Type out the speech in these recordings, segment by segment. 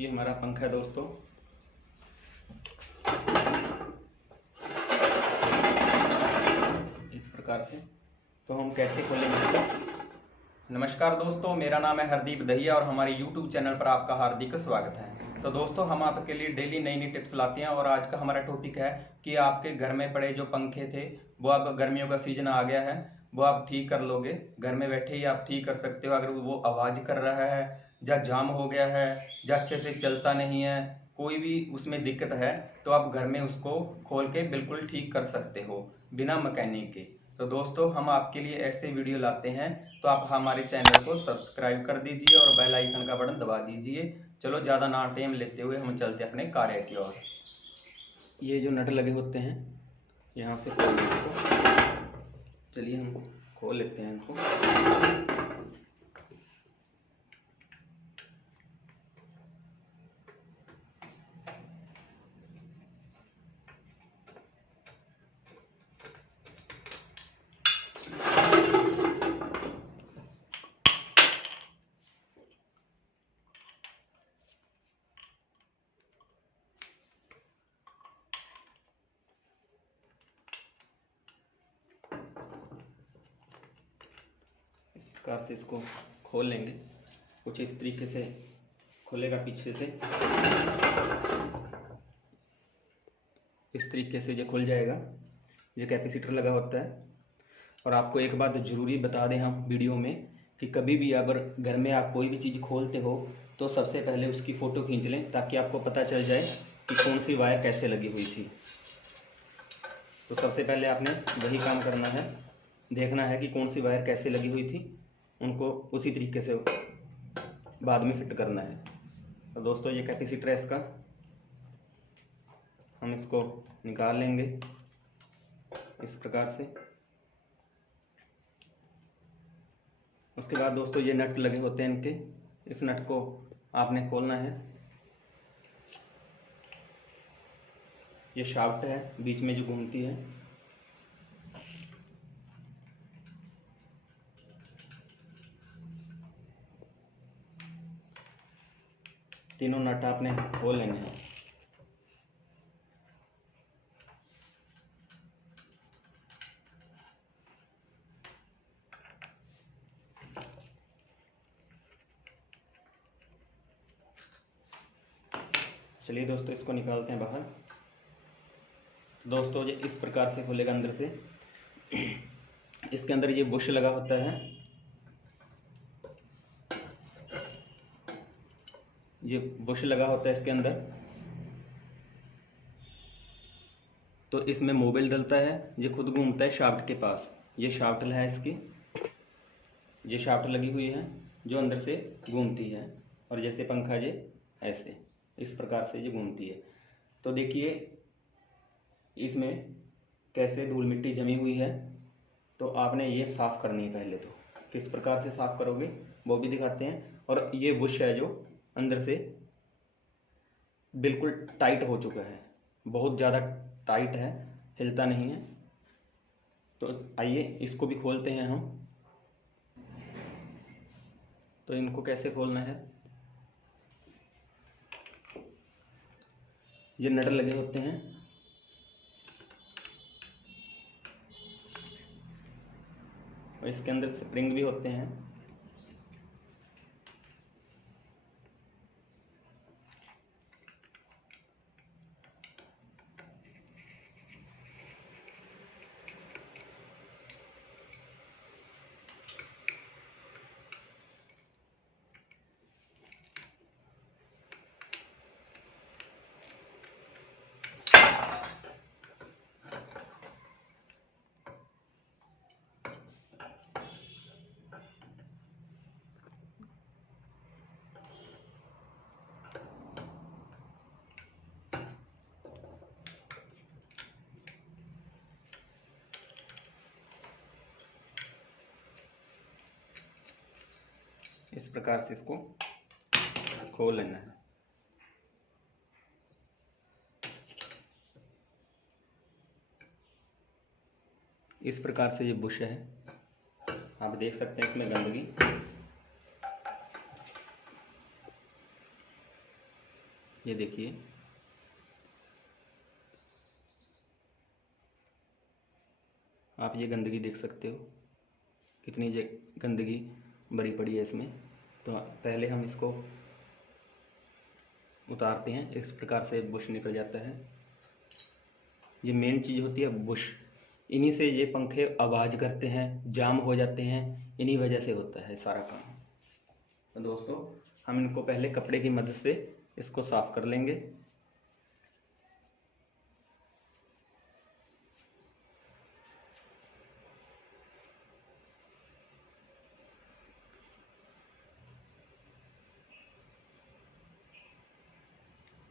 ये हमारा पंखा है दोस्तों। इस प्रकार से तो हम कैसे खोलेंगे इसको। नमस्कार दोस्तों, मेरा नाम है हरदीप दहिया और हमारे YouTube चैनल पर आपका हार्दिक स्वागत है। तो दोस्तों, हम आपके लिए डेली नई नई टिप्स लाते हैं और आज का हमारा टॉपिक है कि आपके घर में पड़े जो पंखे थे वो अब गर्मियों का सीजन आ गया है, वो आप ठीक कर लोगे। घर में बैठे ही आप ठीक कर सकते हो। अगर वो आवाज़ कर रहा है या जाम हो गया है या अच्छे से चलता नहीं है, कोई भी उसमें दिक्कत है, तो आप घर में उसको खोल के बिल्कुल ठीक कर सकते हो बिना मैकेनिक के। तो दोस्तों, हम आपके लिए ऐसे वीडियो लाते हैं, तो आप हमारे चैनल को सब्सक्राइब कर दीजिए और बेल आइकन का बटन दबा दीजिए। चलो ज़्यादा ना टाइम लेते हुए हम चलते अपने कार्य की ओर। ये जो नट लगे होते हैं यहाँ से खोल इसको, चलिए हम खोल लेते हैं इनको। इस प्रकार से इसको खोल लेंगे। कुछ इस तरीके से खुलेगा पीछे से, इस तरीके से ये खुल जाएगा। ये कैपेसिटर लगा होता है। और आपको एक बात ज़रूरी बता दें हम वीडियो में कि कभी भी अगर घर में आप कोई भी चीज़ खोलते हो तो सबसे पहले उसकी फ़ोटो खींच लें, ताकि आपको पता चल जाए कि कौन सी वायर कैसे लगी हुई थी। तो सबसे पहले आपने वही काम करना है, देखना है कि कौन सी वायर कैसे लगी हुई थी, उनको उसी तरीके से बाद में फिट करना है। तो दोस्तों, ये कैपेसिटर है इसका, हम इसको निकाल लेंगे इस प्रकार से। उसके बाद दोस्तों, ये नट लगे होते हैं इनके, इस नट को आपने खोलना है। ये शाफ्ट है बीच में जो घूमती है, तीनों नट आपने खोल लेने हैं। चलिए दोस्तों, इसको निकालते हैं बाहर। दोस्तों, ये इस प्रकार से खुलेगा अंदर से। इसके अंदर ये बुश लगा होता है, ये बुश लगा होता है इसके अंदर। तो इसमें मोबिल डलता है, ये खुद घूमता है शाफ्ट के पास। ये शाफ्ट है इसकी, ये शाफ्ट लगी हुई है जो अंदर से घूमती है। और जैसे पंखा ये ऐसे इस प्रकार से ये घूमती है। तो देखिए इसमें कैसे धूल मिट्टी जमी हुई है। तो आपने ये साफ़ करनी है पहले। तो किस प्रकार से साफ़ करोगे वो भी दिखाते हैं। और ये बुश है जो अंदर से बिल्कुल टाइट हो चुका है, बहुत ज़्यादा टाइट है, हिलता नहीं है। तो आइए इसको भी खोलते हैं हम। तो इनको कैसे खोलना है, ये नट लगे होते हैं, और इसके अंदर स्प्रिंग भी होते हैं। इस प्रकार से इसको खोल लेना है। इस प्रकार से ये बुश है, आप देख सकते हैं इसमें गंदगी। ये देखिए, आप ये गंदगी देख सकते हो, कितनी गंदगी भरी पड़ी है इसमें। तो पहले हम इसको उतारते हैं, इस प्रकार से बुश निकल जाता है। ये मेन चीज़ होती है बुश, इन्हीं से ये पंखे आवाज़ करते हैं, जाम हो जाते हैं, इन्हीं वजह से होता है सारा काम। तो दोस्तों, हम इनको पहले कपड़े की मदद से इसको साफ़ कर लेंगे।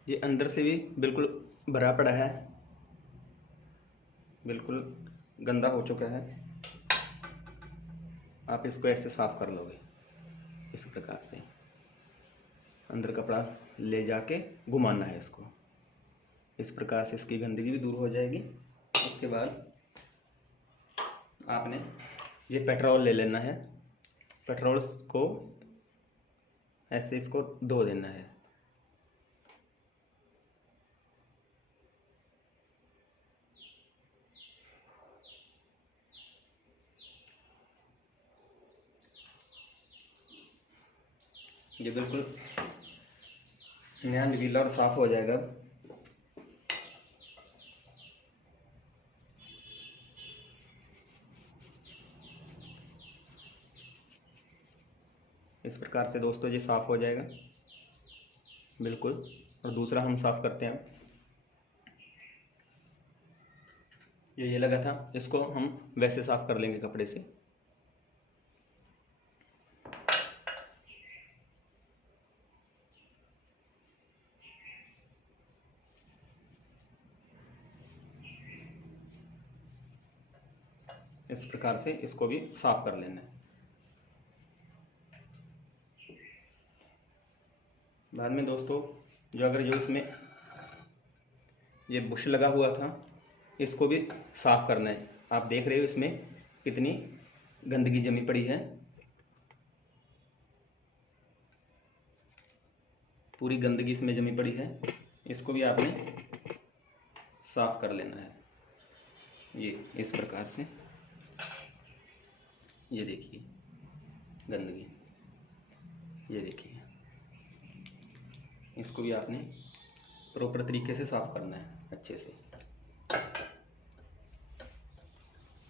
ये अंदर से भी बिल्कुल भरा पड़ा है, बिल्कुल गंदा हो चुका है। आप इसको ऐसे साफ कर लोगे, इस प्रकार से अंदर कपड़ा ले जाके घुमाना है इसको। इस प्रकार से इसकी गंदगी भी दूर हो जाएगी। उसके बाद आपने ये पेट्रोल ले लेना है, पेट्रोल को ऐसे इसको धो देना है। ये बिल्कुल नया नीला और साफ हो जाएगा। इस प्रकार से दोस्तों ये साफ हो जाएगा बिल्कुल। और दूसरा हम साफ करते हैं। ये लगा था, इसको हम वैसे साफ कर लेंगे कपड़े से। इस प्रकार से इसको भी साफ कर लेना है। बाद में दोस्तों, जो इसमें ये बुश लगा हुआ था, इसको भी साफ करना है। आप देख रहे हो इसमें कितनी गंदगी जमी पड़ी है, पूरी गंदगी इसमें जमी पड़ी है। इसको भी आपने साफ कर लेना है। ये इस प्रकार से, ये देखिए गंदगी, ये देखिए, इसको भी आपने प्रॉपर तरीके से साफ करना है अच्छे से।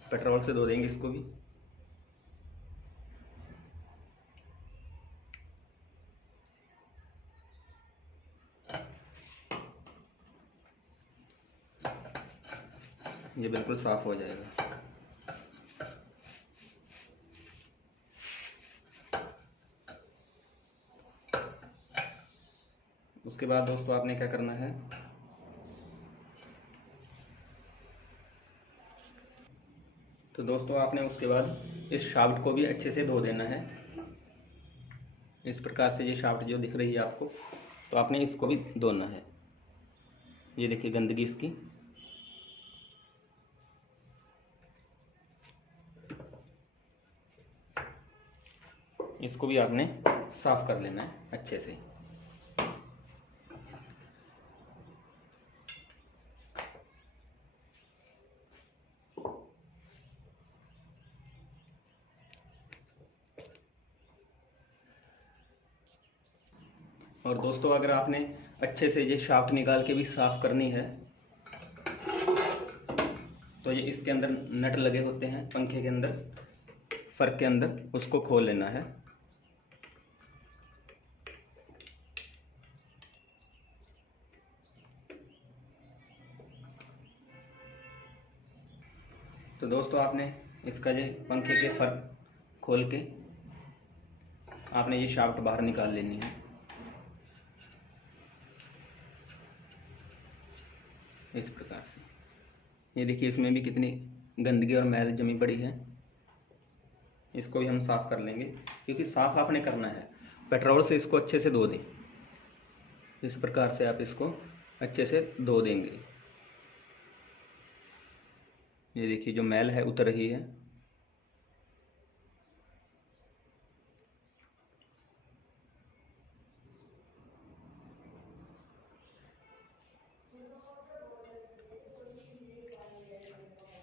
पेट्रोल से धो देंगे इसको भी। ये बिल्कुल साफ हो जाएगा। उसके बाद दोस्तों आपने क्या करना है, तो दोस्तों आपने उसके बाद इस शाफ्ट को भी अच्छे से धो देना है। इस प्रकार से ये शाफ्ट जो दिख रही है आपको, तो आपने इसको भी धोना है। ये देखिए गंदगी इसकी, इसको भी आपने साफ कर लेना है अच्छे से। और दोस्तों, अगर आपने अच्छे से ये शाफ्ट निकाल के भी साफ करनी है, तो ये इसके अंदर नट लगे होते हैं पंखे के अंदर, फर्क के अंदर, उसको खोल लेना है। तो दोस्तों आपने इसका ये पंखे के फर्क खोल के आपने ये शाफ्ट बाहर निकाल लेनी है। इस प्रकार से ये देखिए, इसमें भी कितनी गंदगी और मैल जमी पड़ी है। इसको भी हम साफ कर लेंगे, क्योंकि साफ आपने करना है। पेट्रोल से इसको अच्छे से धो दें। इस प्रकार से आप इसको अच्छे से धो देंगे। ये देखिए जो मैल है उतर रही है।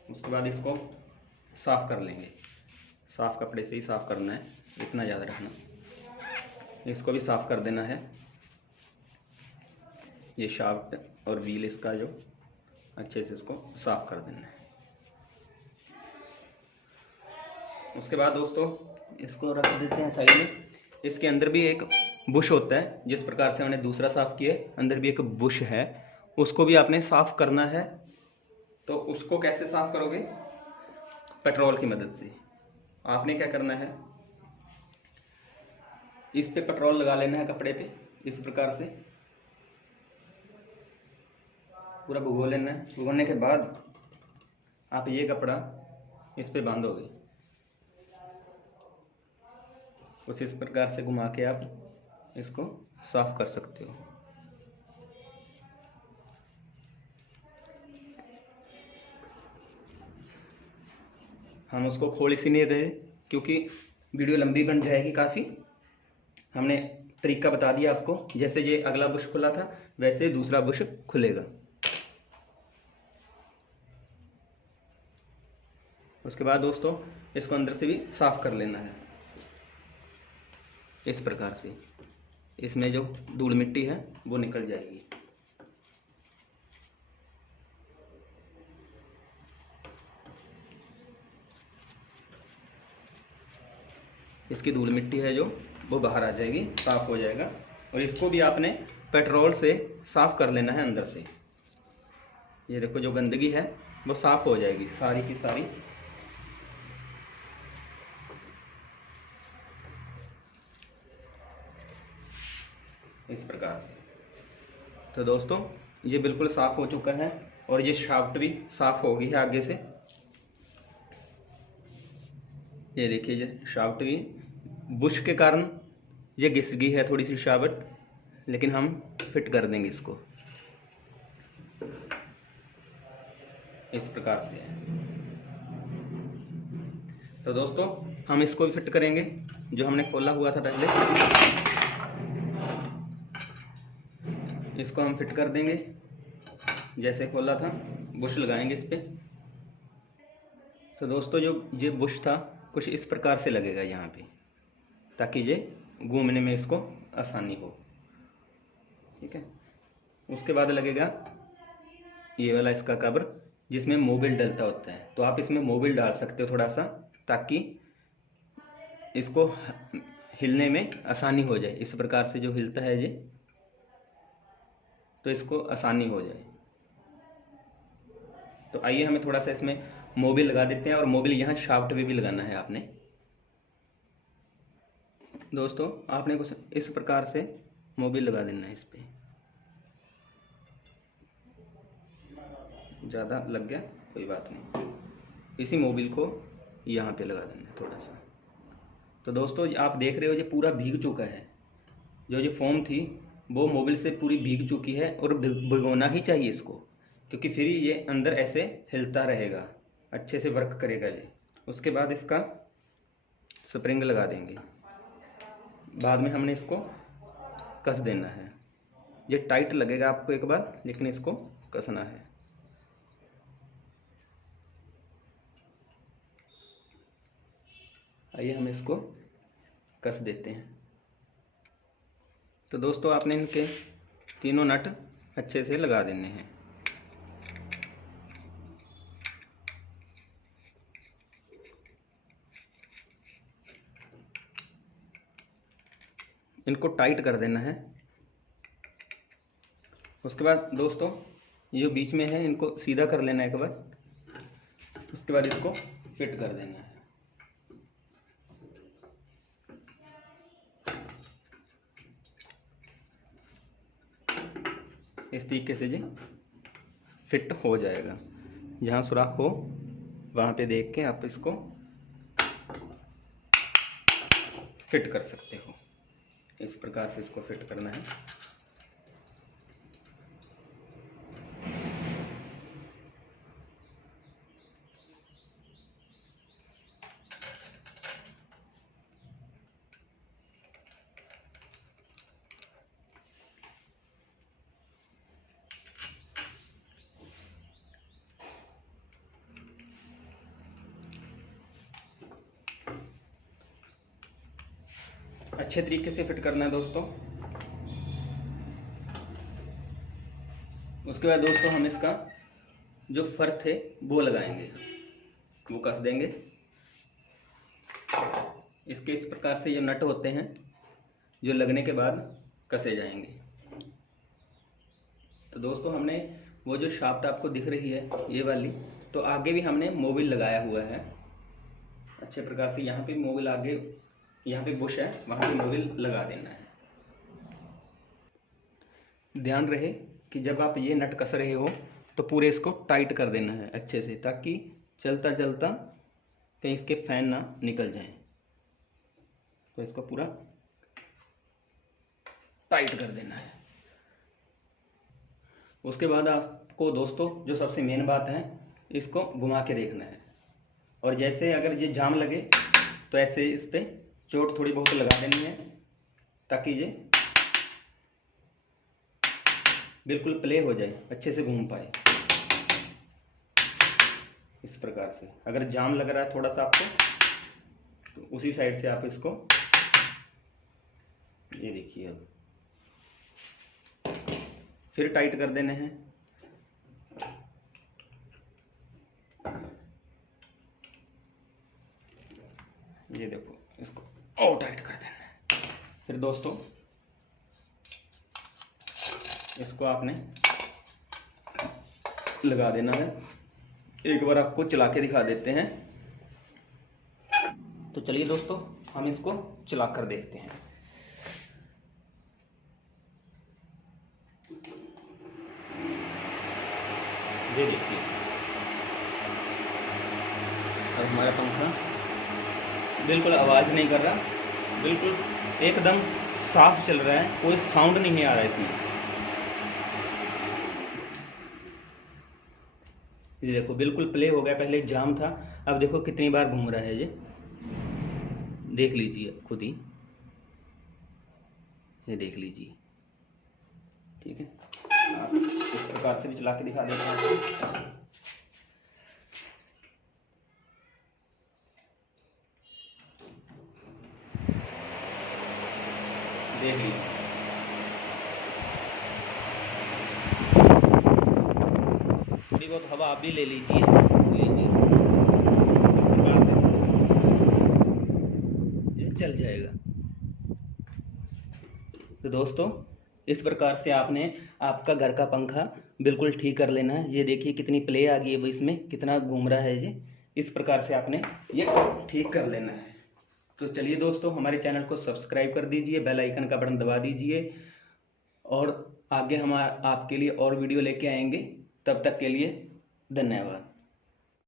उसके बाद इसको साफ़ कर लेंगे। साफ़ कपड़े से ही साफ़ करना है, इतना ज़्यादा रखना। इसको भी साफ़ कर देना है, ये शाफ्ट और व्हील इसका जो अच्छे से इसको साफ़ कर देना है। उसके बाद दोस्तों इसको रख देते हैं साइड में। इसके अंदर भी एक बुश होता है, जिस प्रकार से हमने दूसरा साफ़ किया है, अंदर भी एक बुश है, उसको भी आपने साफ़ करना है। तो उसको कैसे साफ़ करोगे? पेट्रोल की मदद से। आपने क्या करना है, इस पे पेट्रोल लगा लेना है कपड़े पे, इस प्रकार से पूरा भुगो लेना है। भुगोने के बाद आप ये कपड़ा इस पे बांधोगे, कुछ इस प्रकार से घुमा के आप इसको साफ कर सकते हो। हम उसको खोल इसी नहीं रहे क्योंकि वीडियो लंबी बन जाएगी काफ़ी। हमने तरीका बता दिया आपको, जैसे ये अगला बुश खुला था वैसे दूसरा बुश खुलेगा। उसके बाद दोस्तों इसको अंदर से भी साफ कर लेना है इस प्रकार से। इसमें जो धूल मिट्टी है वो निकल जाएगी। इसकी धूल मिट्टी है जो वो बाहर आ जाएगी, साफ हो जाएगा। और इसको भी आपने पेट्रोल से साफ कर लेना है अंदर से। ये देखो जो गंदगी है वो साफ हो जाएगी सारी की सारी। इस प्रकार से। तो दोस्तों ये बिल्कुल साफ हो चुका है और ये शाफ्ट भी साफ हो गई है आगे से। ये देखिए ये शाफ्ट भी बुश के कारण ये घिस गई है थोड़ी सी शाफ्ट, लेकिन हम फिट कर देंगे इसको इस प्रकार से है। तो दोस्तों हम इसको भी फिट करेंगे जो हमने खोला हुआ था पहले, इसको हम फिट कर देंगे। जैसे खोला था बुश लगाएंगे इस पे। तो दोस्तों जो ये बुश था कुछ इस प्रकार से लगेगा यहाँ पे, ताकि ये घूमने में इसको आसानी हो। ठीक है। उसके बाद लगेगा ये वाला इसका कवर, जिसमें मोबिल डलता होता है। तो आप इसमें मोबिल डाल सकते हो थोड़ा सा, ताकि इसको हिलने में आसानी हो जाए। इस प्रकार से जो हिलता है ये, तो इसको आसानी हो जाए। तो आइए हमें थोड़ा सा इसमें मोबिल लगा देते हैं, और मोबिल यहाँ शाफ्ट में भी लगाना है आपने। दोस्तों आपने कुछ इस प्रकार से मोबिल लगा देना है इस पे। ज़्यादा लग गया कोई बात नहीं, इसी मोबिल को यहाँ पे लगा देना है थोड़ा सा। तो दोस्तों आप देख रहे हो ये पूरा भीग चुका है। जो ये फोम थी वो मोबिल से पूरी भीग चुकी है, और भिगोना ही चाहिए इसको, क्योंकि फिर ये अंदर ऐसे हिलता रहेगा, अच्छे से वर्क करेगा ये। उसके बाद इसका स्प्रिंग लगा देंगे। बाद में हमने इसको कस देना है। ये टाइट लगेगा आपको एक बार, लेकिन इसको कसना है। आइए हम इसको कस देते हैं। तो दोस्तों आपने इनके तीनों नट अच्छे से लगा देने हैं। इनको टाइट कर देना है। उसके बाद दोस्तों ये जो बीच में है इनको सीधा कर लेना है एक बार। उसके बाद इसको फिट कर देना है इस तरीके से। जी फिट हो जाएगा। जहाँ सुराख हो वहाँ पे देख के आप इसको फिट कर सकते हो। इस प्रकार से इसको फिट करना है। अच्छे तरीके से फिट करना है दोस्तों। उसके बाद दोस्तों हम इसका जो फर्थ है वो लगाएंगे, वो कस देंगे। इसके इस प्रकार से ये नट होते हैं जो लगने के बाद कसे जाएंगे। तो दोस्तों हमने वो जो शाफ्ट आपको दिख रही है ये वाली, तो आगे भी हमने मोबिल लगाया हुआ है अच्छे प्रकार से। यहाँ पे मोबिल आगे, यहाँ पे बुश है, वहाँ पे मोबिल लगा देना है। ध्यान रहे कि जब आप ये नट कस रहे हो तो पूरे इसको टाइट कर देना है अच्छे से, ताकि चलता चलता कहीं इसके फैन ना निकल जाएं। तो इसको पूरा टाइट कर देना है। उसके बाद आपको दोस्तों जो सबसे मेन बात है, इसको घुमा के देखना है। और जैसे अगर ये जाम लगे तो ऐसे इस पर चोट थोड़ी बहुत लगा देनी है, ताकि ये बिल्कुल प्ले हो जाए, अच्छे से घूम पाए। इस प्रकार से अगर जाम लग रहा है थोड़ा सा आपको, तो उसी साइड से आप इसको, ये देखिए, अब फिर टाइट कर देने हैं। ये देखो, इसको और टाइट कर देना है। फिर दोस्तों इसको आपने लगा देना है। एक बार आपको चला के दिखा देते हैं। तो चलिए दोस्तों हम इसको चला कर देखते हैं। ये देखिए, अब हमारा पंखा बिल्कुल आवाज़ नहीं कर रहा, बिल्कुल एकदम साफ चल रहा है, कोई साउंड नहीं आ रहा है इसमें। ये देखो बिल्कुल प्ले हो गया, पहले जाम था, अब देखो कितनी बार घूम रहा है ये, देख लीजिए खुद ही, ये देख लीजिए। ठीक है, आप इस प्रकार से भी चला के दिखा देते हैं। देख लीजिए, थोड़ी बहुत हवा आप भी ले लीजिए, इस प्रकार से ये चल जाएगा। तो दोस्तों इस प्रकार से आपने आपका घर का पंखा बिल्कुल ठीक कर लेना है। ये देखिए कितनी प्ले आ गई है, वो इसमें कितना घूम रहा है। ये इस प्रकार से आपने ये ठीक कर लेना है। तो चलिए दोस्तों, हमारे चैनल को सब्सक्राइब कर दीजिए, बेल आइकन का बटन दबा दीजिए, और आगे हम आपके लिए और वीडियो लेके आएंगे। तब तक के लिए धन्यवाद।